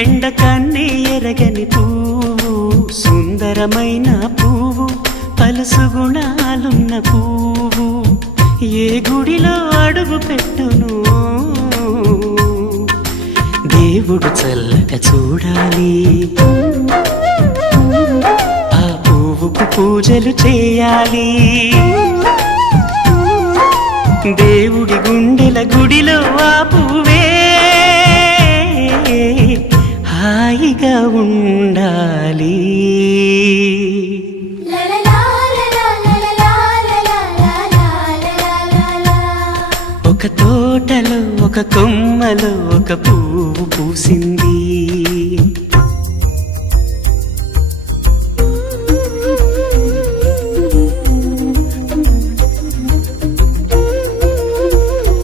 ఎండ కన్నే ఎరగని పువ్వు సుందరమైన పువ్వు పలుసు గుణాలున్న పువ్వు ఏ గుడిలో అడుగు పెట్టును దేవుడు చల్లగా చూడాలి ఆ పువ్వుకు పూజలు చేయాలి దేవుడి గుండెల గుడిలో ఆ పువ్వే హాయిగా ఉండాలి ఒక తోటలో ఒక కొమ్మలో ఒక పువ్వు పూసింది